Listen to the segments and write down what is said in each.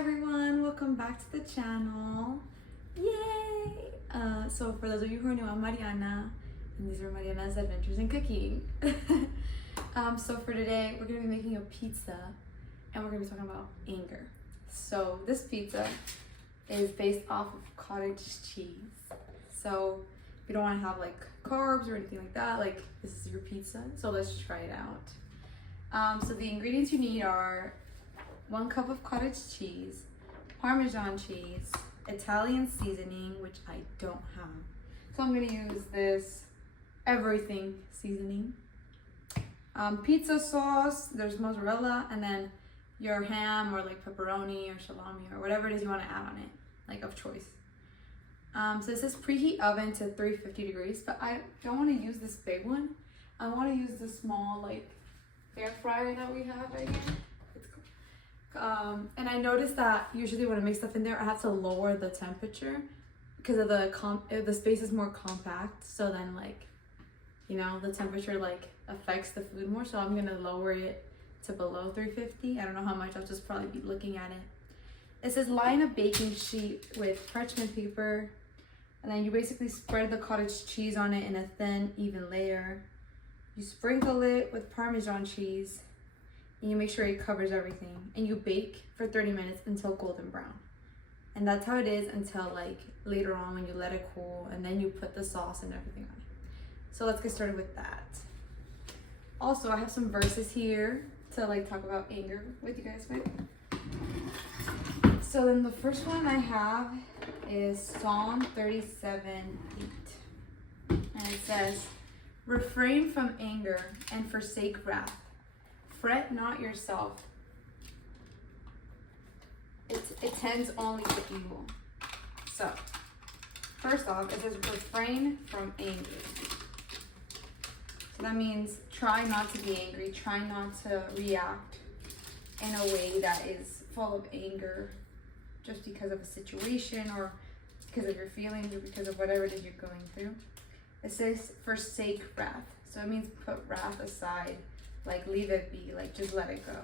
everyone, welcome back to the channel. Yay! So for those of you who are new, I'm Mariana, and these are Mariana's Adventures in Cooking. So for today, we're gonna be making a pizza, and we're gonna be talking about anger. So this pizza is based off of cottage cheese. So if you don't want to have like carbs or anything like that, like this is your pizza. So let's try it out. So the ingredients you need are 1 cup of cottage cheese, Parmesan cheese, Italian seasoning, which I don't have. So I'm gonna use this everything seasoning. Pizza sauce, there's mozzarella, and then your ham or like pepperoni or salami or whatever it is you want to add on it, like of choice. So this is preheat oven to 350 degrees, but I don't want to use this big one. I want to use the small like air fryer that we have right here. And I noticed that usually when I make stuff in there, I have to lower the temperature because of the space is more compact. So then like, you know, the temperature like affects the food more. So I'm gonna lower it to below 350. I don't know how much, I'll just probably be looking at it. It says line a baking sheet with parchment paper, and then you basically spread the cottage cheese on it in a thin, even layer. You sprinkle it with Parmesan cheese, and you make sure it covers everything, and you bake for 30 minutes until golden brown. And that's how it is until like later on when you let it cool, and then you put the sauce and everything on it. So let's get started with that. Also, I have some verses here to like talk about anger with you guys with. So then the first one I have is Psalm 37:8. And it says, refrain from anger and forsake wrath. Fret not yourself. It tends only to evil. So, first off, it says refrain from anger. So that means try not to be angry. Try not to react in a way that is full of anger just because of a situation or because of your feelings or because of whatever it is you're going through. It says forsake wrath. So it means put wrath aside. Like leave it be, like just let it go.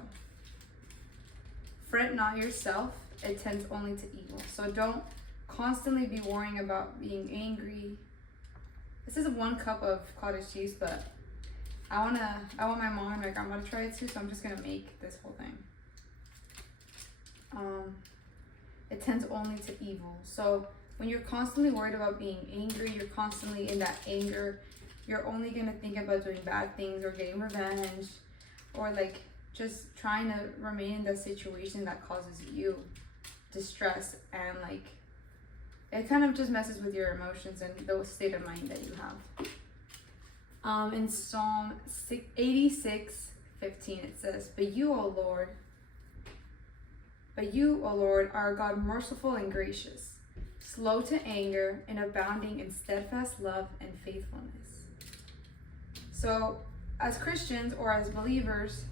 Fret not yourself, it tends only to evil. So don't constantly be worrying about being angry. This is 1 cup of cottage cheese, but I want my mom and my grandma to try it too, so I'm just gonna make this whole thing. It tends only to evil. So when you're constantly worried about being angry, you're constantly in that anger, you're only going to think about doing bad things or getting revenge or like just trying to remain in that situation that causes you distress, and like it kind of just messes with your emotions and the state of mind that you have. In Psalm 86:15 it says, But you, O Lord, are God merciful and gracious, slow to anger and abounding in steadfast love and faithfulness. So as Christians or as believers,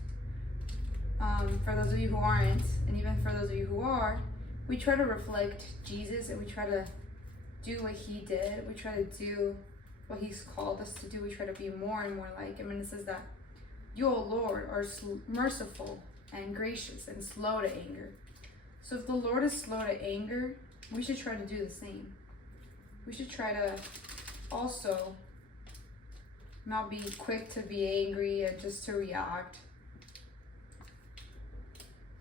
for those of you who aren't, and even for those of you who are, we try to reflect Jesus, and we try to do what he did. We try to do what he's called us to do. We try to be more and more like him. And it says that you, O Lord, are merciful and gracious and slow to anger. So if the Lord is slow to anger, we should try to do the same. We should try to also not be quick to be angry and just to react.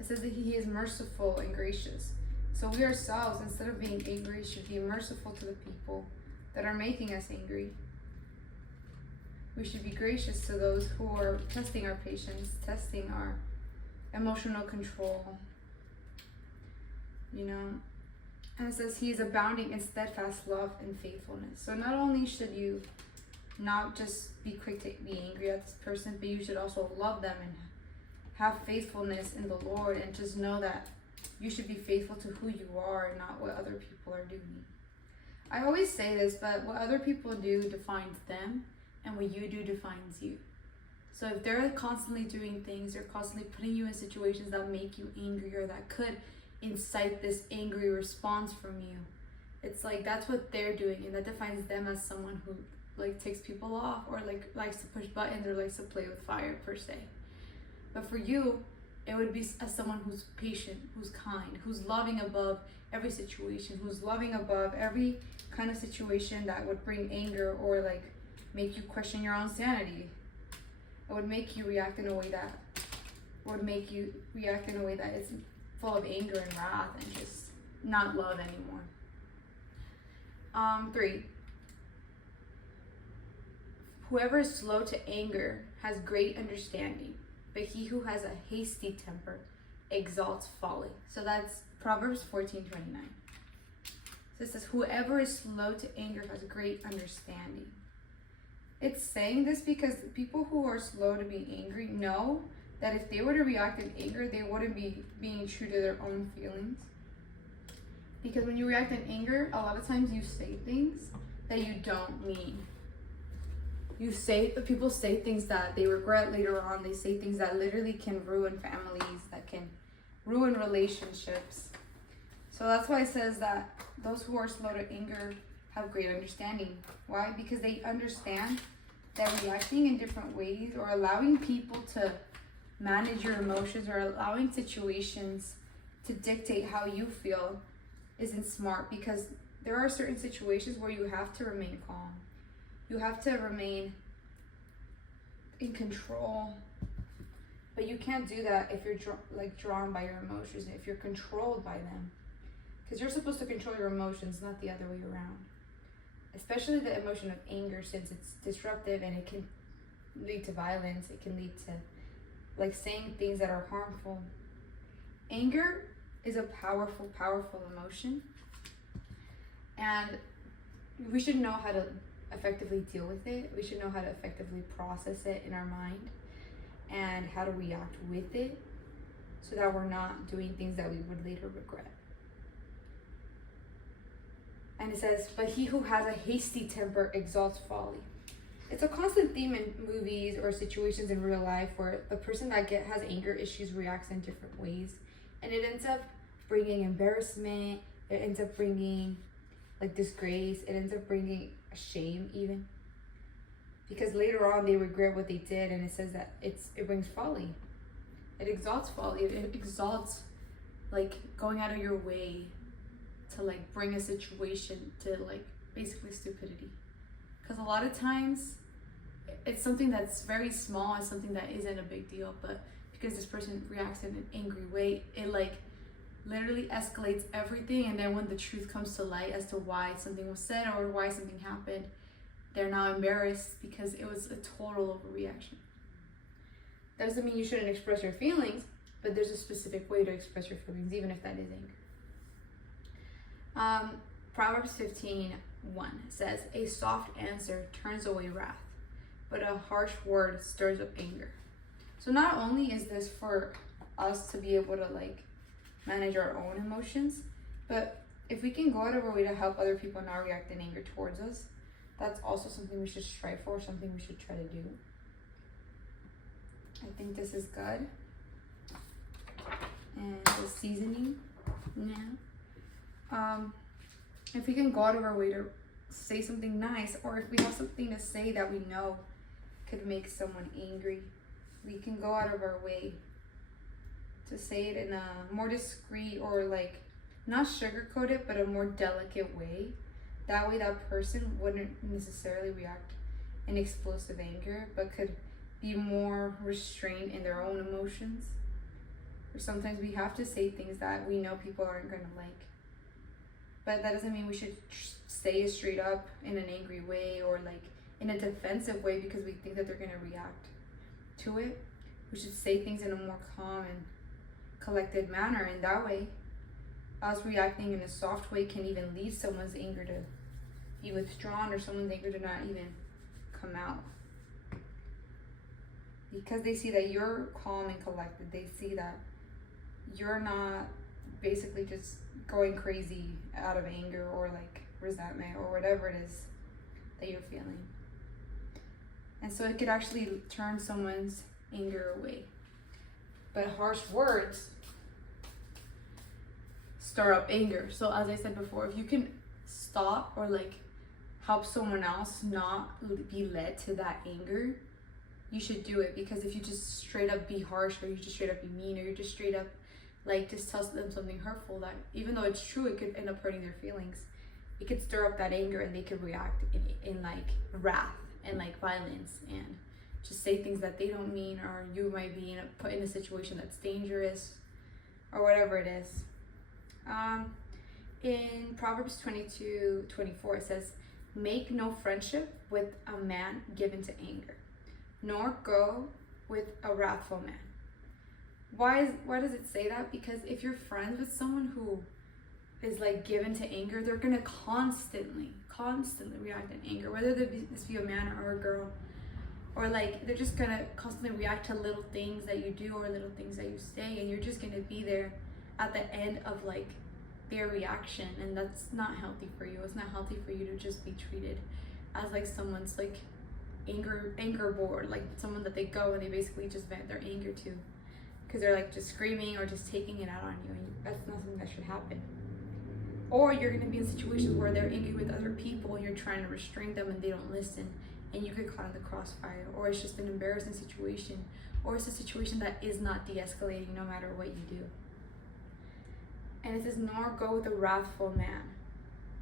It says that he is merciful and gracious. So we ourselves, instead of being angry, should be merciful to the people that are making us angry. We should be gracious to those who are testing our patience, testing our emotional control. You know? And it says he is abounding in steadfast love and faithfulness. So not only should you not just be quick to be angry at this person, but you should also love them and have faithfulness in the Lord, and just know that you should be faithful to who you are and not what other people are doing. I always say this, but what other people do defines them, and what you do defines you. So if they're constantly doing things, they're constantly putting you in situations that make you angry or that could incite this angry response from you, it's like that's what they're doing, and that defines them as someone who like takes people off or like likes to push buttons or likes to play with fire per se. But for you, it would be as someone who's patient, who's kind, who's loving above every situation, who's loving above every kind of situation that would bring anger or like make you question your own sanity. It would make you react in a way that is full of anger and wrath and just not love anymore. 3. Whoever is slow to anger has great understanding, but he who has a hasty temper exalts folly. So that's Proverbs 14:29. So it says, whoever is slow to anger has great understanding. It's saying this because people who are slow to be angry know that if they were to react in anger, they wouldn't be being true to their own feelings. Because when you react in anger, a lot of times you say things that you don't mean. People say things that they regret later on. They say things that literally can ruin families, that can ruin relationships. So that's why it says that those who are slow to anger have great understanding. Why? Because they understand that reacting in different ways or allowing people to manage your emotions or allowing situations to dictate how you feel isn't smart, because there are certain situations where you have to remain calm. You have to remain in control, but you can't do that if you're drawn by your emotions, if you're controlled by them, because you're supposed to control your emotions, not the other way around. Especially the emotion of anger, since it's disruptive and it can lead to violence. It can lead to like saying things that are harmful. Anger is a powerful, powerful emotion, and we should know how to effectively deal with it. We should know how to effectively process it in our mind and how to react with it so that we're not doing things that we would later regret. And it says, but he who has a hasty temper exalts folly. It's a constant theme in movies or situations in real life where the person that has anger issues reacts in different ways, and it ends up bringing embarrassment. It ends up bringing like disgrace. It ends up bringing shame even, because later on they regret what they did, and it says that it brings folly. It exalts folly. It exalts like going out of your way to like bring a situation to like basically stupidity, because a lot of times it's something that's very small and something that isn't a big deal, but because this person reacts in an angry way, it like literally escalates everything. And then when the truth comes to light as to why something was said or why something happened, they're now embarrassed because it was a total overreaction. That doesn't mean you shouldn't express your feelings, but there's a specific way to express your feelings, even if that is anger. Proverbs 15:1 says, a soft answer turns away wrath, but a harsh word stirs up anger. So not only is this for us to be able to like manage our own emotions, but if we can go out of our way to help other people not react in anger towards us, that's also something we should strive for, something we should try to do. I think this is good. And the seasoning now. If we can go out of our way to say something nice, or if we have something to say that we know could make someone angry, we can go out of our way to say it in a more discreet, or like not sugarcoat it, but a more delicate way. That way that person wouldn't necessarily react in explosive anger, but could be more restrained in their own emotions. Or sometimes we have to say things that we know people aren't going to like. But that doesn't mean we should say it straight up in an angry way or like in a defensive way because we think that they're going to react to it. We should say things in a more calm and collected manner, and that way us reacting in a soft way can even lead someone's anger to be withdrawn, or someone's anger to not even come out, because they see that you're calm and collected. They see that you're not basically just going crazy out of anger or like resentment or whatever it is that you're feeling. And so it could actually turn someone's anger away. But harsh words stir up anger. So as I said before, if you can stop or like help someone else not be led to that anger, you should do it. Because if you just straight up be harsh, or you just straight up be mean, or you just straight up like just tell them something hurtful, that even though it's true, it could end up hurting their feelings. It could stir up that anger, and they could react in like wrath and like violence, and just say things that they don't mean, or you might be put in a situation that's dangerous, or whatever it is. In Proverbs 22:24, it says, "Make no friendship with a man given to anger, nor go with a wrathful man." Why does it say that? Because if you're friends with someone who is like given to anger, they're gonna constantly react in anger, whether this be a man or a girl, or like they're just gonna constantly react to little things that you do or little things that you say, and you're just gonna be there at the end of like their reaction, and that's not healthy for you. It's not healthy for you to just be treated as like someone's like anger board, like someone that they go and they basically just vent their anger to, because they're like just screaming or just taking it out on you, and that's not something that should happen. Or you're gonna be in situations where they're angry with other people and you're trying to restrain them and they don't listen, and you get caught in the crossfire, or it's just an embarrassing situation, or it's a situation that is not de-escalating no matter what you do. And it says, "Nor go with a wrathful man."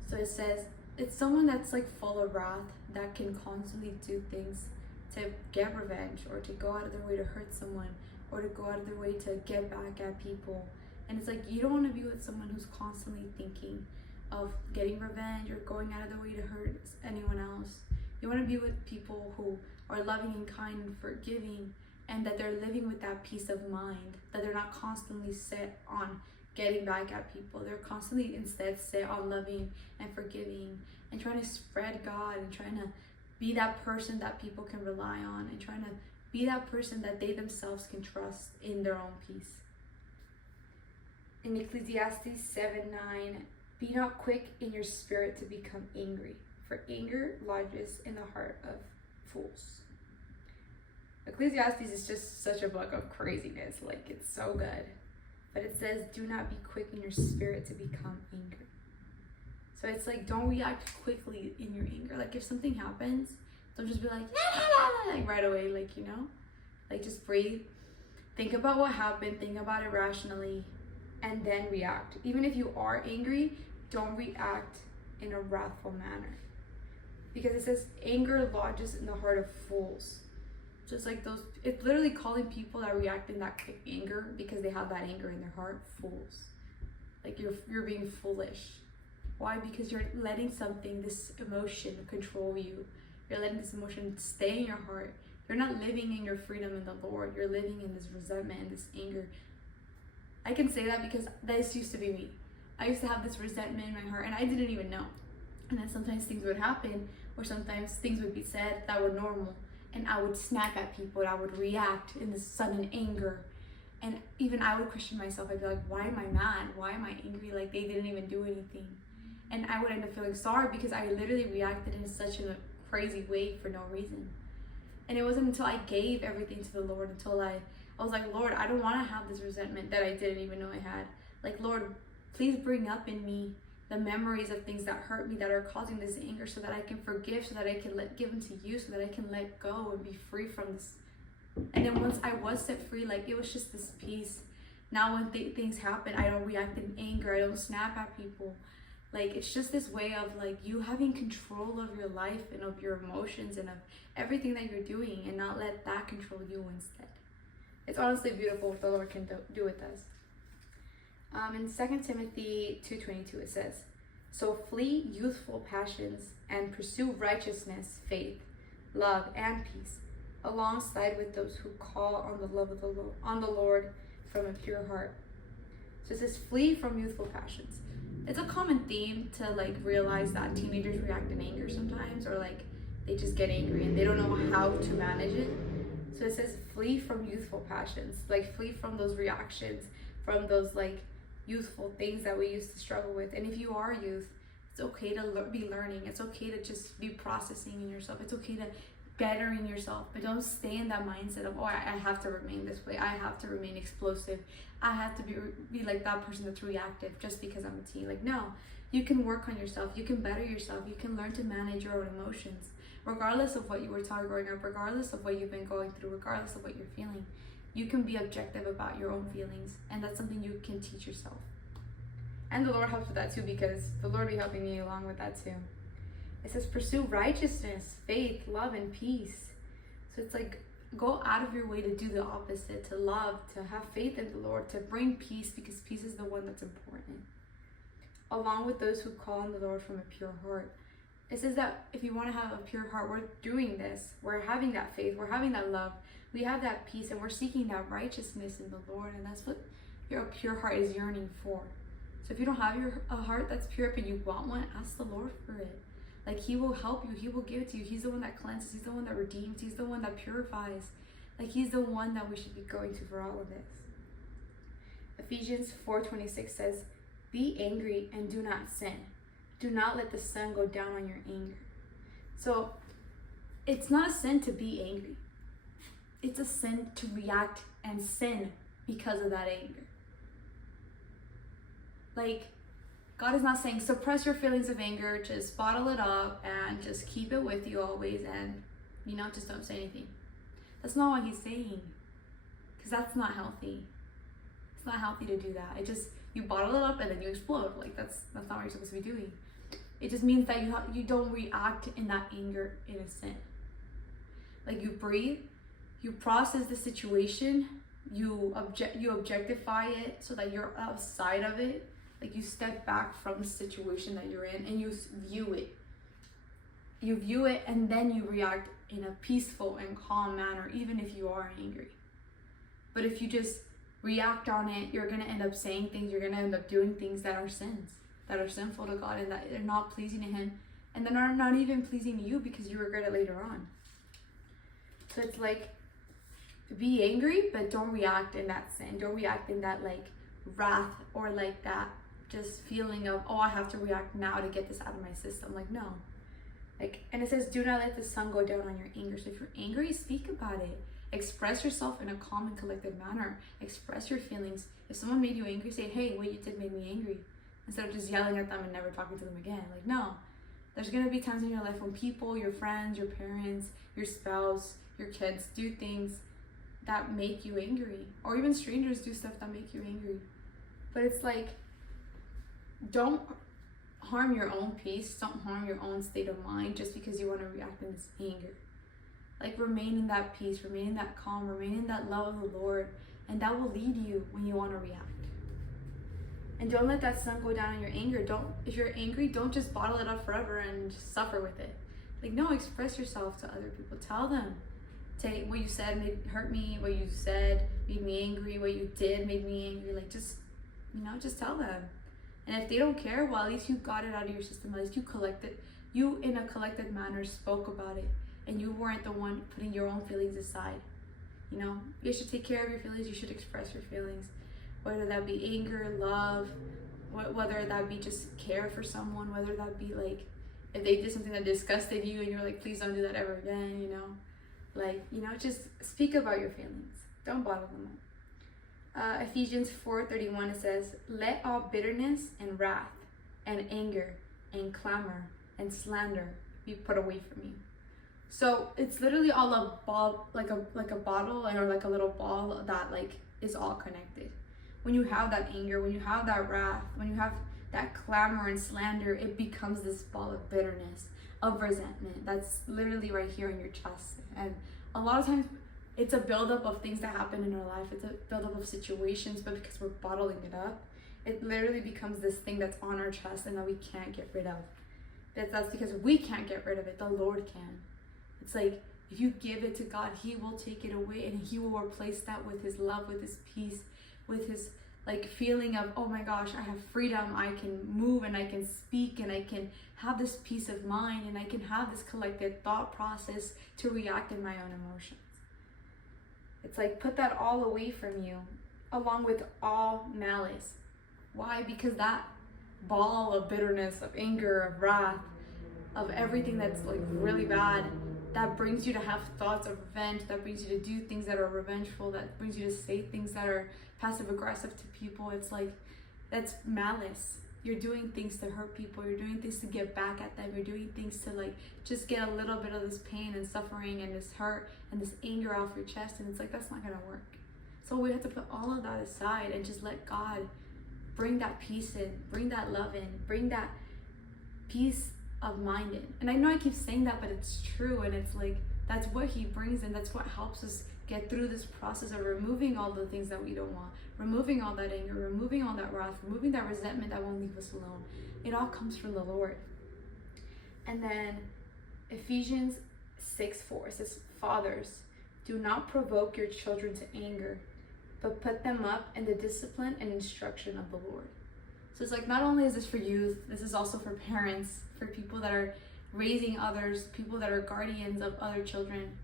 So it says it's someone that's like full of wrath, that can constantly do things to get revenge, or to go out of their way to hurt someone, or to go out of their way to get back at people. And it's like, you don't want to be with someone who's constantly thinking of getting revenge or going out of their way to hurt anyone else. You want to be with people who are loving and kind and forgiving, and that they're living with that peace of mind, that they're not constantly set on getting back at people. They're constantly instead set on loving and forgiving, and trying to spread God, and trying to be that person that people can rely on, and trying to be that person that they themselves can trust in their own peace. In Ecclesiastes 7:9, "Be not quick in your spirit to become angry, for anger lodges in the heart of fools." Ecclesiastes is just such a book of craziness. Like, it's so good. But it says, do not be quick in your spirit to become angry. So it's like, don't react quickly in your anger. Like, if something happens, don't just be like, like right away, like, you know? Like, just breathe. Think about what happened. Think about it rationally. And then react. Even if you are angry, don't react in a wrathful manner. Because it says, anger lodges in the heart of fools. Just like those, it's literally calling people that react in that quick anger because they have that anger in their heart, fools. Like, you're being foolish. Why? Because you're letting something, this emotion, control you. You're letting this emotion stay in your heart. You're not living in your freedom in the Lord. You're living in this resentment and this anger. I can say that because this used to be me. I used to have this resentment in my heart, and I didn't even know. And then sometimes things would happen, or sometimes things would be said that were normal, and I would snap at people, and I would react in this sudden anger. And even I would question myself. I'd be like, why am I mad? Why am I angry? Like, they didn't even do anything. And I would end up feeling sorry because I literally reacted in such a crazy way for no reason. And it wasn't until I gave everything to the Lord, until I was like, Lord, I don't want to have this resentment that I didn't even know I had. Like, Lord, please bring up in me the memories of things that hurt me, that are causing this anger, so that I can forgive, so that I can give them to you, so that I can let go and be free from this. And then once I was set free, like, it was just this peace. Now when things happen, I don't react in anger. I don't snap at people. Like, it's just this way of, like, you having control of your life and of your emotions and of everything that you're doing, and not let that control you instead. It's honestly beautiful what the Lord can do with us. In 2 Timothy 2:22, it says, "So flee youthful passions and pursue righteousness, faith, love, and peace, alongside with those who call on the love of the Lord from a pure heart." So it says, flee from youthful passions. It's a common theme to, like, realize that teenagers react in anger sometimes, or like they just get angry and they don't know how to manage it. So it says, flee from youthful passions. Like, flee from those reactions, from those, like, youthful things that we used to struggle with. And if you are youth, it's okay to be learning. It's okay to just be processing in yourself. It's okay to bettering yourself, but don't stay in that mindset of, oh, I have to remain this way. I have to remain explosive. I have to be like that person that's reactive just because I'm a teen. Like, no, you can work on yourself. You can better yourself. You can learn to manage your own emotions, regardless of what you were taught growing up, regardless of what you've been going through, regardless of what you're feeling. You can be objective about your own feelings, and that's something you can teach yourself. And the Lord helps with that too, because the Lord will be helping me along with that too. It says, pursue righteousness, faith, love, and peace. So it's like, go out of your way to do the opposite, to love, to have faith in the Lord, to bring peace, because peace is the one that's important. Along with those who call on the Lord from a pure heart. It says that if you want to have a pure heart, we're doing this. We're having that faith. We're having that love. We have that peace, and we're seeking that righteousness in the Lord. And that's what your pure heart is yearning for. So if you don't have a heart that's pure, but you want one, ask the Lord for it. Like, he will help you. He will give it to you. He's the one that cleanses. He's the one that redeems. He's the one that purifies. Like, he's the one that we should be going to for all of this. Ephesians 4:26 says, be angry and do not sin. Do not let the sun go down on your anger. So it's not a sin to be angry. It's a sin to react and sin because of that anger. Like, God is not saying suppress your feelings of anger, just bottle it up and just keep it with you always, and just don't say anything. That's not what he's saying, because that's not healthy. It's not healthy to do that. It just, you bottle it up and then you explode. Like, that's not what you're supposed to be doing. It just means that you don't react in that anger in a sin. Like, you breathe, you process the situation, you objectify it so that you're outside of it. Like, you step back from the situation that you're in and you view it. You view it, and then you react in a peaceful and calm manner, even if you are angry. But if you just react on it, you're going to end up saying things, you're going to end up doing things that are sins, that are sinful to God, and that they're not pleasing to him, and then are not even pleasing to you, because you regret it later on. So it's like, be angry, but don't react in that sin. Don't react in that, like, wrath, or like that just feeling of, oh, I have to react now to get this out of my system. Like, no. Like, and it says, do not let the sun go down on your anger. So if you're angry, speak about it. Express yourself in a calm and collected manner. Express your feelings. If someone made you angry, say, hey, what you did made me angry. Instead of just yelling at them and never talking to them again. Like, no. There's going to be times in your life when people, your friends, your parents, your spouse, your kids do things that make you angry. Or even strangers do stuff that make you angry. But it's like, don't harm your own peace. Don't harm your own state of mind just because you want to react in this anger. Like, remain in that peace, remain in that calm, remain in that love of the Lord, and that will lead you when you want to react. And don't let that sun go down on your anger. If you're angry, don't just bottle it up forever and just suffer with it. Like, no, express yourself to other people. Tell them, what you said hurt me, what you said made me angry, what you did made me angry. Like, just tell them. And if they don't care, well, at least you got it out of your system. At least you in a collected manner spoke about it, and you weren't the one putting your own feelings aside. You should take care of your feelings. You should express your feelings, whether that be anger, love, whether that be just care for someone, whether that be like if they did something that disgusted you and you're like, please don't do that ever again. Just speak about your feelings. Don't bottle them up. Ephesians 4:31, it says, let all bitterness and wrath and anger and clamor and slander be put away from you. So it's literally all a ball, like a bottle, or like a little ball that like is all connected. When you have that anger, when you have that wrath, when you have that clamor and slander, it becomes this ball of bitterness, of resentment that's literally right here in your chest. And a lot of times it's a buildup of things that happen in our life. It's a buildup of situations, but because we're bottling it up, it literally becomes this thing that's on our chest and that we can't get rid of. That's because we can't get rid of it. The Lord can. It's like, if you give it to God, he will take it away, and he will replace that with his love, with his peace, with his like feeling of, oh my gosh, I have freedom. I can move and I can speak and I can have this peace of mind and I can have this collected thought process to react in my own emotions. It's like, put that all away from you, along with all malice. Why? Because that ball of bitterness, of anger, of wrath, of everything that's like really bad, that brings you to have thoughts of revenge, that brings you to do things that are revengeful, that brings you to say things that are passive aggressive to people. It's like, that's malice. You're doing things to hurt people. You're doing things to get back at them. You're doing things to like just get a little bit of this pain and suffering and this hurt and this anger off your chest. And it's like, that's not gonna work. So we have to put all of that aside and just let God bring that peace in, bring that love in, bring that peace of mind in. And I know I keep saying that, but it's true. And it's like, that's what he brings in. That's what helps us get through this process of removing all the things that we don't want, removing all that anger, removing all that wrath, removing that resentment that won't leave us alone. It all comes from the Lord. And then Ephesians 6:4 says, fathers, do not provoke your children to anger, but put them up in the discipline and instruction of the Lord. So it's like, not only is this for youth, this is also for parents, for people that are raising others, people that are guardians of other children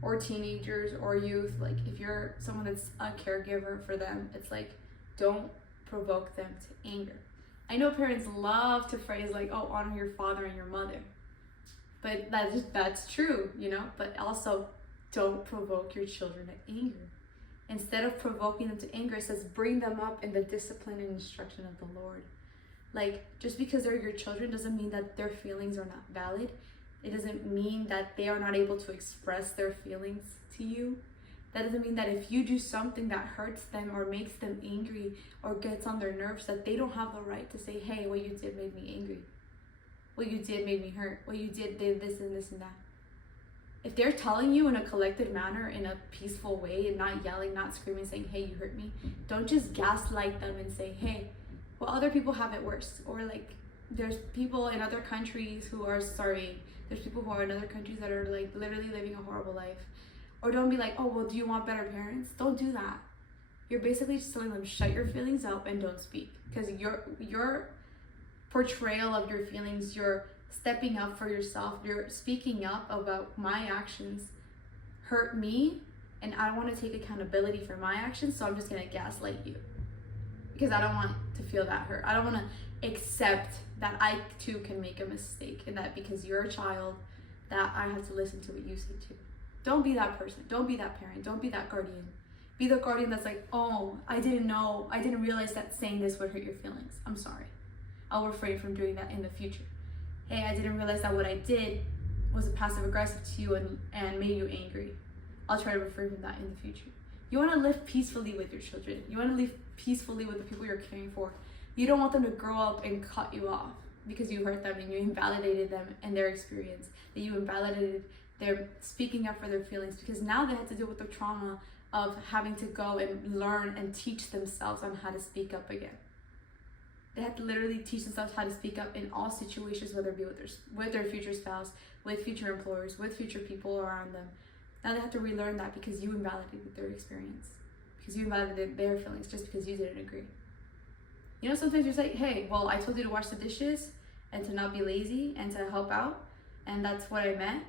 or teenagers or youth. Like if you're someone that's a caregiver for them, it's like, don't provoke them to anger. I know parents love to phrase like, oh, honor your father and your mother. But that's true, you know, but also don't provoke your children to anger. Instead of provoking them to anger, it says bring them up in the discipline and instruction of the Lord. Like, just because they're your children doesn't mean that their feelings are not valid. It doesn't mean that they are not able to express their feelings to you. That doesn't mean that if you do something that hurts them or makes them angry or gets on their nerves, that they don't have the right to say, hey, what you did made me angry. What you did made me hurt. What you did this and this and that. If they're telling you in a collected manner, in a peaceful way, and not yelling, not screaming, saying, hey, you hurt me, don't just gaslight them and say, hey, well, other people have it worse. Or like, there's people in other countries who are starving. There's people who are in other countries that are like literally living a horrible life. Or don't be like, oh, well, do you want better parents? Don't do that. You're basically just telling them, shut your feelings up and don't speak. Because your portrayal of your feelings, your stepping up for yourself, you're speaking up about my actions hurt me, and I want to take accountability for my actions, so I'm just going to gaslight you. Because I don't want to feel that hurt. I don't want to accept that I too can make a mistake, and that because you're a child, that I have to listen to what you say too. Don't be that person. Don't be that parent. Don't be that guardian. Be the guardian that's like, oh, I didn't know. I didn't realize that saying this would hurt your feelings. I'm sorry. I'll refrain from doing that in the future. Hey, I didn't realize that what I did was passive aggressive to you and made you angry. I'll try to refrain from that in the future. You want to live peacefully with your children. You want to live peacefully with the people you're caring for. You don't want them to grow up and cut you off because you hurt them and you invalidated them and their experience. That you invalidated their speaking up for their feelings, because now they have to deal with the trauma of having to go and learn and teach themselves on how to speak up again. They have to literally teach themselves how to speak up in all situations, whether it be with their future spouse, with future employers, with future people around them. Now they have to relearn that because you invalidated their experience, because you invalidated their feelings just because you didn't agree. You know, sometimes you're like, hey, well, I told you to wash the dishes and to not be lazy and to help out, and that's what I meant.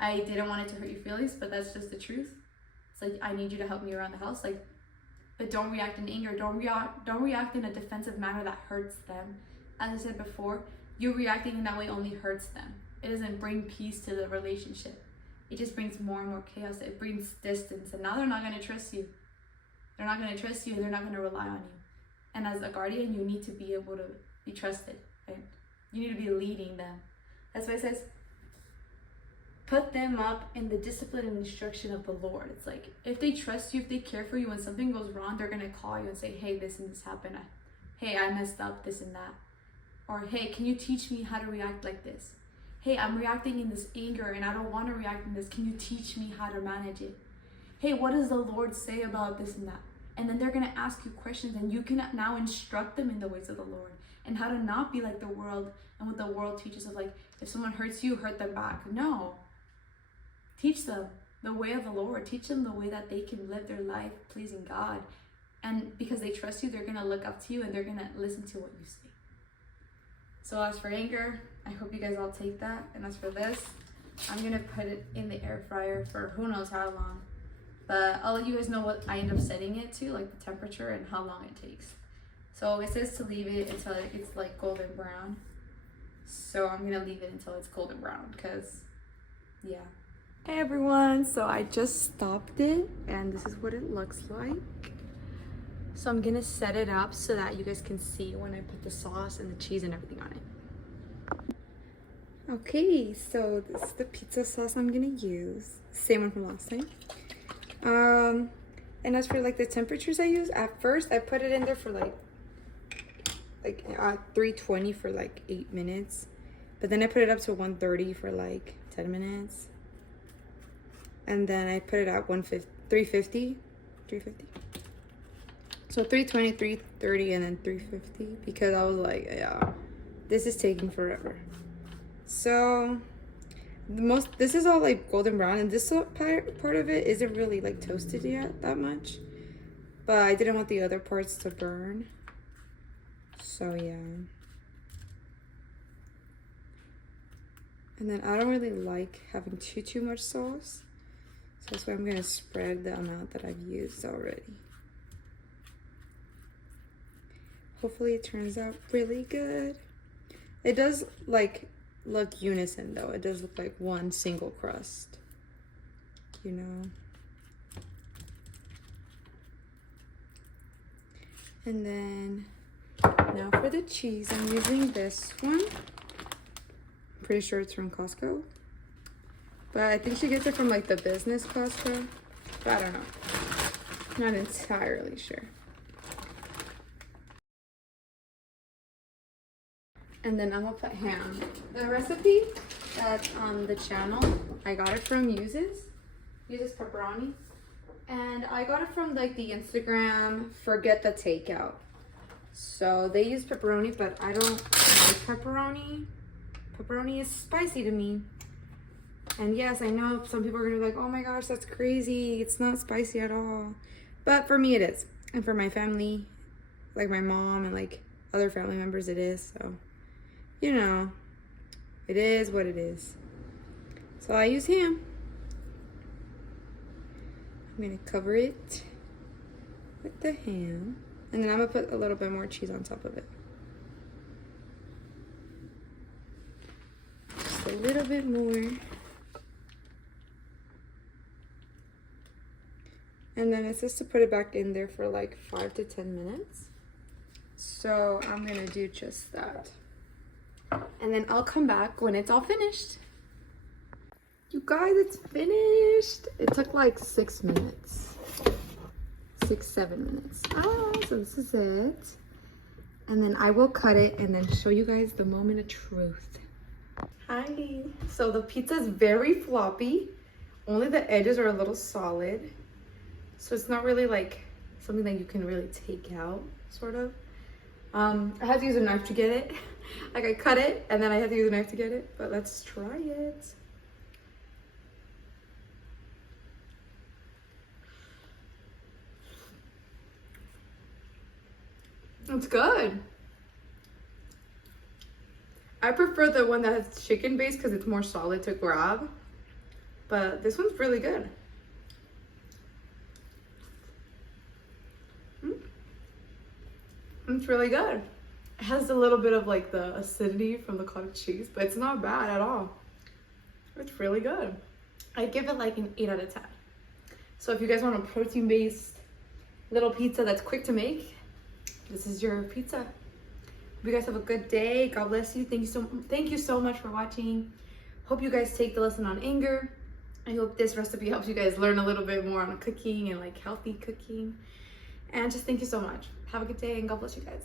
I didn't want it to hurt your feelings, but that's just the truth. It's like, I need you to help me around the house. Like, but don't react in anger. Don't react in a defensive manner that hurts them. As I said before, you reacting in that way only hurts them. It doesn't bring peace to the relationship. It just brings more and more chaos. It brings distance, and now they're not going to trust you. They're not going to trust you, and they're not going to rely on you. And as a guardian, you need to be able to be trusted, right? You need to be leading them. That's why it says, put them up in the discipline and instruction of the Lord. It's like, if they trust you, if they care for you, when something goes wrong, they're going to call you and say, hey, this and this happened. Hey, I messed up, this and that. Or, hey, can you teach me how to react like this? Hey, I'm reacting in this anger and I don't want to react in this. Can you teach me how to manage it? Hey, what does the Lord say about this and that? And then they're going to ask you questions, and you can now instruct them in the ways of the Lord and how to not be like the world and what the world teaches of, like, if someone hurts you, hurt them back. No. Teach them the way of the Lord. Teach them the way that they can live their life pleasing God. And because they trust you, they're going to look up to you and they're going to listen to what you say. So as for anger, I hope you guys all take that. And as for this, I'm going to put it in the air fryer for who knows how long. But I'll let you guys know what I end up setting it to, like the temperature and how long it takes. So it says to leave it until it's like golden brown. So I'm going to leave it until it's golden brown, because yeah. Hey everyone, so I just stopped it and this is what it looks like. So I'm gonna set it up so that you guys can see when I put the sauce and the cheese and everything on it. Okay, so this is the pizza sauce I'm gonna use. Same one from last time. And as for like the temperatures I use, at first I put it in there for like 320 for like 8 minutes. But then I put it up to 130 for like 10 minutes. And then I put it at 350. So 320, 330, and then 350 because I was like, yeah, this is taking forever. So this is all like golden brown, and this part of it isn't really like toasted yet that much. But I didn't want the other parts to burn. So yeah. And then I don't really like having too much sauce. So that's why I'm gonna spread the amount that I've used already. Hopefully it turns out really good. It does like look unison though. It does look like one single crust, you know. And then now for the cheese, I'm using this one. Pretty sure it's from Costco. But I think she gets it from like the business Costco. But I don't know. Not entirely sure. And then I'm gonna put ham. The recipe that's on the channel, I got it from Uses Pepperoni. And I got it from like the Instagram Forget the Takeout. So they use pepperoni, but I don't like pepperoni. Pepperoni is spicy to me. And yes, I know some people are gonna be like, oh my gosh, that's crazy. It's not spicy at all. But for me it is. And for my family, like my mom and like other family members, it is. So, you know, it is what it is. So I use ham. I'm gonna cover it with the ham. And then I'm gonna put a little bit more cheese on top of it. Just a little bit more. And then it says to put it back in there for like 5 to 10 minutes. So I'm gonna do just that. And then I'll come back when it's all finished. You guys, it's finished. It took like 6 minutes. 6-7 minutes. So this is it. And then I will cut it and then show you guys the moment of truth. Hi. So the pizza is very floppy. Only the edges are a little solid. So it's not really like something that you can really take out, sort of. I had to use a knife to get it. Like I cut it and then I had to use a knife to get it. But let's try it. It's good. I prefer the one that has chicken base because it's more solid to grab. But this one's really good. It's really good. It has a little bit of like the acidity from the cottage cheese, but it's not bad at all. It's really good. I give it like an 8 out of 10. So if you guys want a protein-based little pizza that's quick to make, this is your pizza. Hope you guys have a good day. God bless you. Thank you so much for watching. Hope you guys take the lesson on anger. I hope this recipe helps you guys learn a little bit more on cooking and like healthy cooking. And just thank you so much. Have a good day and God bless you guys.